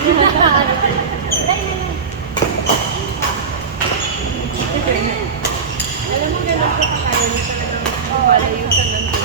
Alam mo, ganun ko kaya na talagang malayo sa nandun.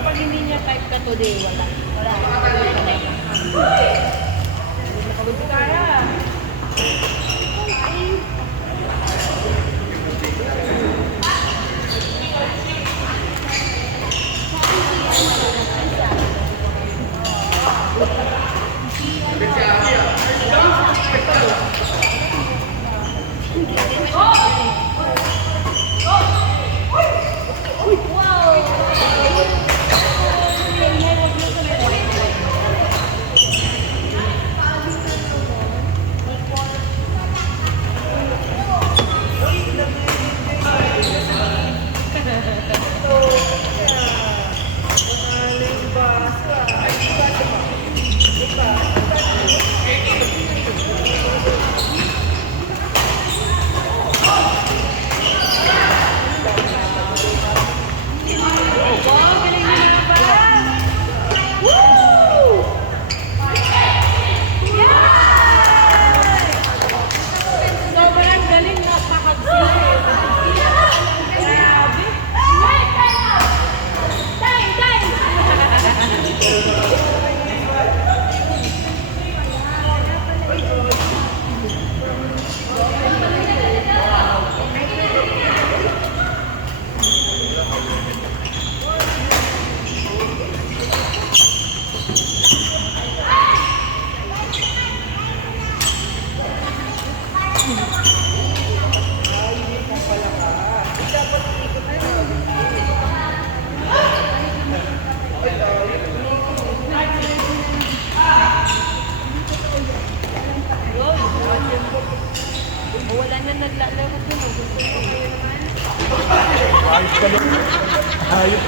Pag hindi niya type ka today, wala. Wala. Nakabunti kaya. Wala na naglalaro ko. Gusto ko kayo naman. Ayos ka lang. Ayos.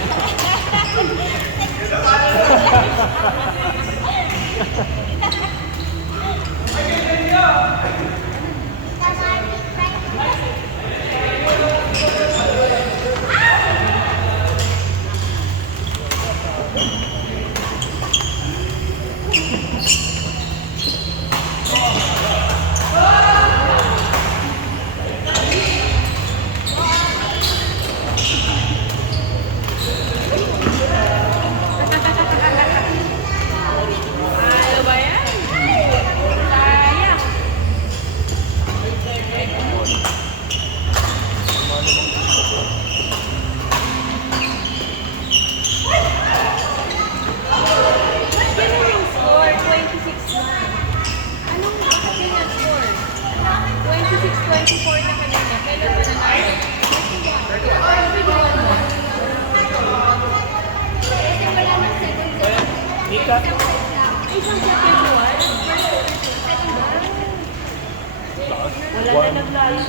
Wala na naglayo.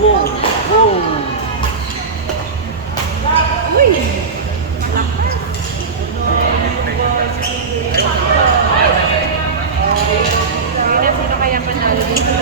Wow! Wow! Uy! Malakas. Sino kaya panalo dito?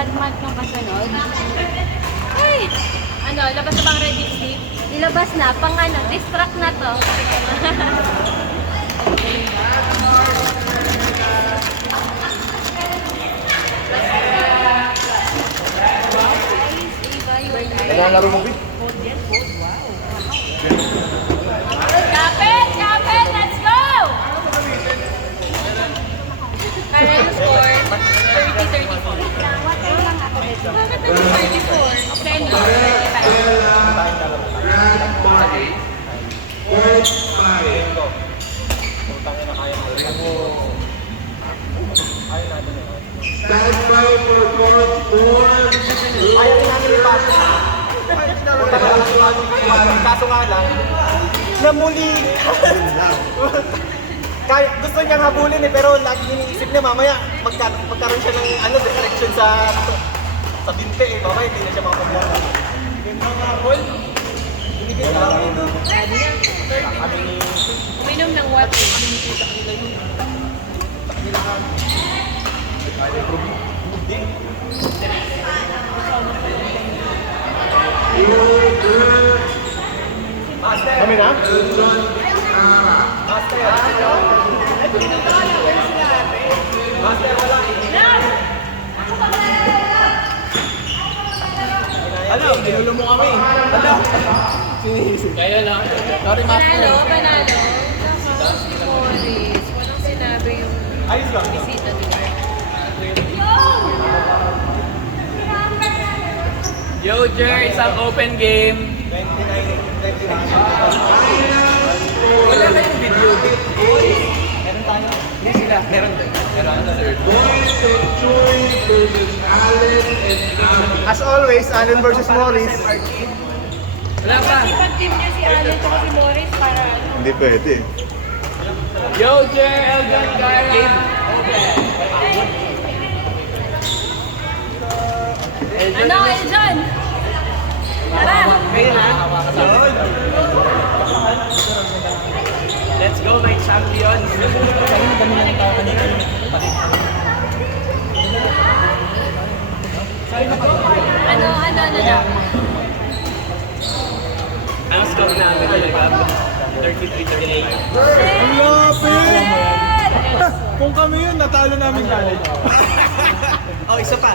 blood month nung kasunod. Ay! Ano, labas na bang Reddit Steve? Ilabas na, pang ano, distract na to. Naglalaro mo, Vic? Kapit! Kapit! Let's go! Kaya yung score, 30-34. Water lang ako dito. Bakit ano 34? Penny. Ayaw rin namin ipasok. Punta na lang yung kaso nga lang, namuli. Kahit gusto niyang habulin eh, pero lagi iniisip niya mamaya magkaroon siya ng deflection sa binte eh. Mamaya hindi na siya makapaglaro. Ganda nga, Paul. Binigyan na lang ito. Uminom ng water. Master! Kami na? Master! Master, wala. Ano? Ginulo mo kami. Ano? Kaya lang. Sorry, Panalo, panalo. Nako, si Morris. Walang sinabi yung Ayos lang. bisita nila. Yo, Jer, isang open game. 29. Wala kayong video. Meron tayo? Hindi sila. Meron din. As always, Allen versus Morris. Wala pa. Ipag-team niya si Allen at si Morris para Hindi pwede. Yo, Jer, Eljon, Kyle. Ano, Eljon? Tara! Let's go, my champions. Ano lang? Ang score namin talaga, 33-38. Ang lapit! Kung kami yun, natalo namin college. Oh, isa pa.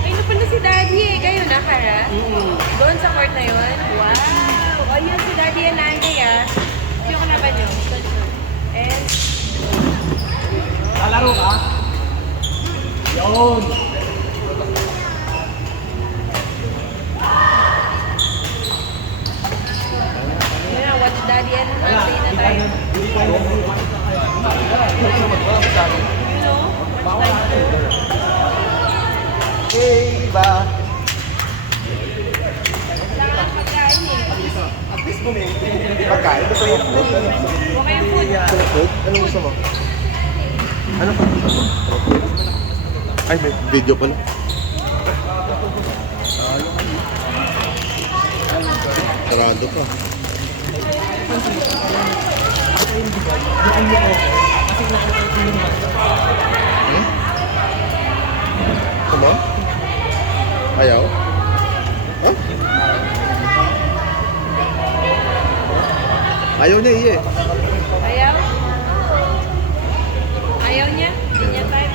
Ay, napala si Daddy eh. Kayo na, Kara? Doon sa court na yun? Wow! O, yun si Daddy and Nanay ah. Sino ka naman yun? And, Lalaro ka? Yun. yun na, watch Daddy and Nanay na tayo. You know? Hey, ba? Wala kang pagkain eh. At least bumili. Pagkain, gusto mo? Okay yung food. Food? Anong gusto mo? Ano pa gusto mo? Ay, may video pala. Sarado pa. Come on. Ayaw? Huh? Ayaw niya iya eh. Ayaw? Ayaw niya? Hindi niya type.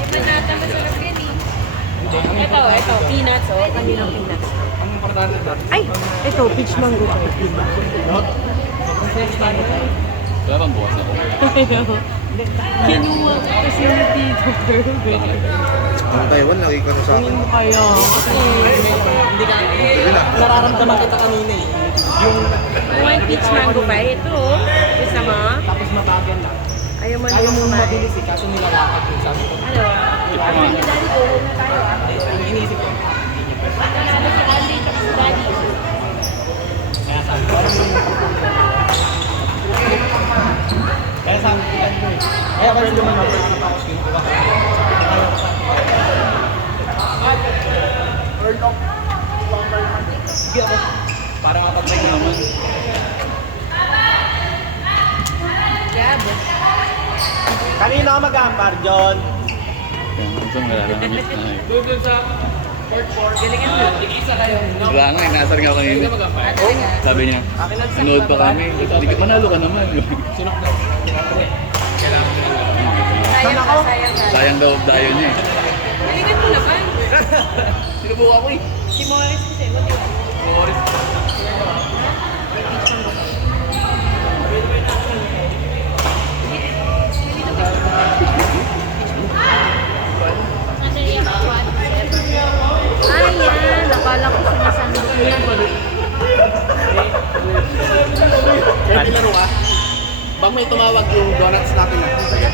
Di ba nata masarap yan eh? Ito, peanuts oh. Kami ng peanuts. Ay, ito, peach mango. Wala bang bukas ako? Kinuha ko kasi yung dito, pero Ang Taiwan, lagi ka na sa akin. kaya. Sige na. Nararamdaman kita kanina eh. One peach mango ba? Ito, isa mo? Tapos mabagal lang. Ayaw mo Ayaw mo kumain. mabilis eh, kaso nilalakad yung sabi ko. Ano? Sabi ni Daddy, go home na tayo ah. Ang iniisip ko. Sabi si Andy at si Daddy. Kaya sabi ko. Kaya sabi ko. Kaya ba rin naman ako screen ko. Sige ako. Para makapag-break naman. Gab. Kanina ka mag-ampar, John. Kaya wala lang miss na eh. Doon sa Galingan mo. Isa kayo. Wala nga, inasar nga ako kanina. Ah, talaga. Sabi niya, nanood pa kami. Hindi ka manalo ka naman. Sayang ka, sayang ka. Sayang daw dayo niya eh. Galingan mo naman. Sinubukan ko eh. Si Morris kasi, what do you want? Morris. Ano yung bawat Ay, yan. Nakala ko sinasandok niya. Pwede laro ka? Bang may tumawag yung donuts natin. Sige.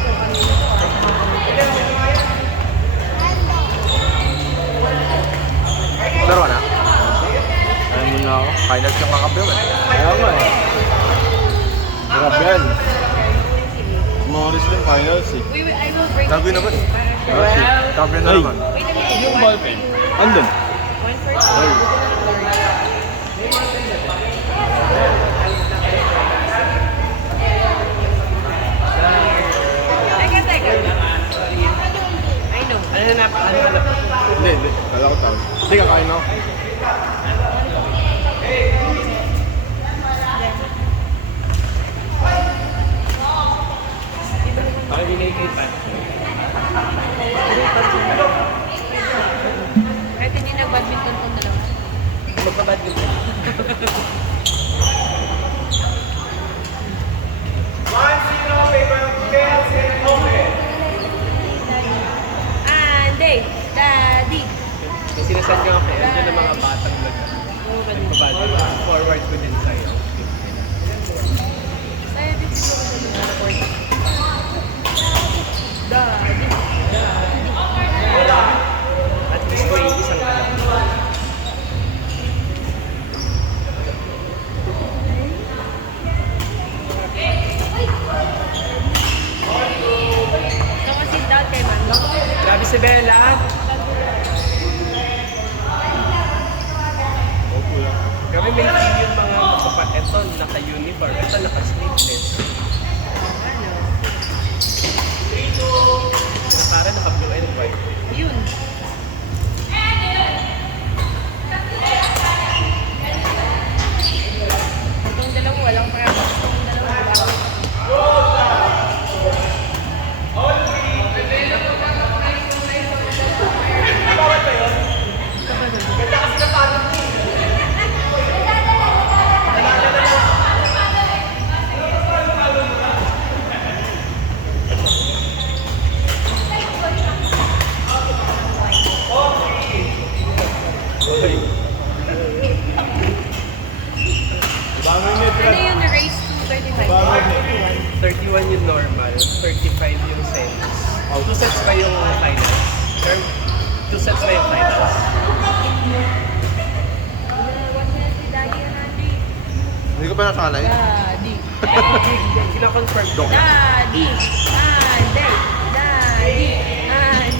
Laro na? Ayun muna ako. Finals yung kakabel eh. Kaya nga eh. Grabe yan. Morris din finals eh. I will break Gagawin it na ba? to you para sure. Kabel na naman. Wait a minute. Yung ballpen. Andun. One for two. Teka, teka. I know. Ano hanap? Ano hanap? Hindi, hindi. Kala ko tawag. Hindi, kakain ako. Okay, binigay pa. Kahit hindi nag-badminton ko na lang. Magpabadminton. Ande, daddy. May sinasadya nga pa yan ng mga batang nagpabadminton. Forward ko din sa'yo. Saya din siguro sa mga report. Daddy. At least may isang alam. Nakasit down kay Mami. Grabe si Bella. Grabe may feel yung mga makapat. Ito naka-uniform. Ito naka-sleeveless. Para naka-blue and white. Yun. Itong dalawa walang parang. Itong dalawa bawal. Ano yun, race to 35? 31 yung normal, 35 yung semis. 2 sets pa yung finals. 2 sets pa yung finals. Hindi ko pa nasanay. Daddy. Kina-confirm ko. Daddy. Ande.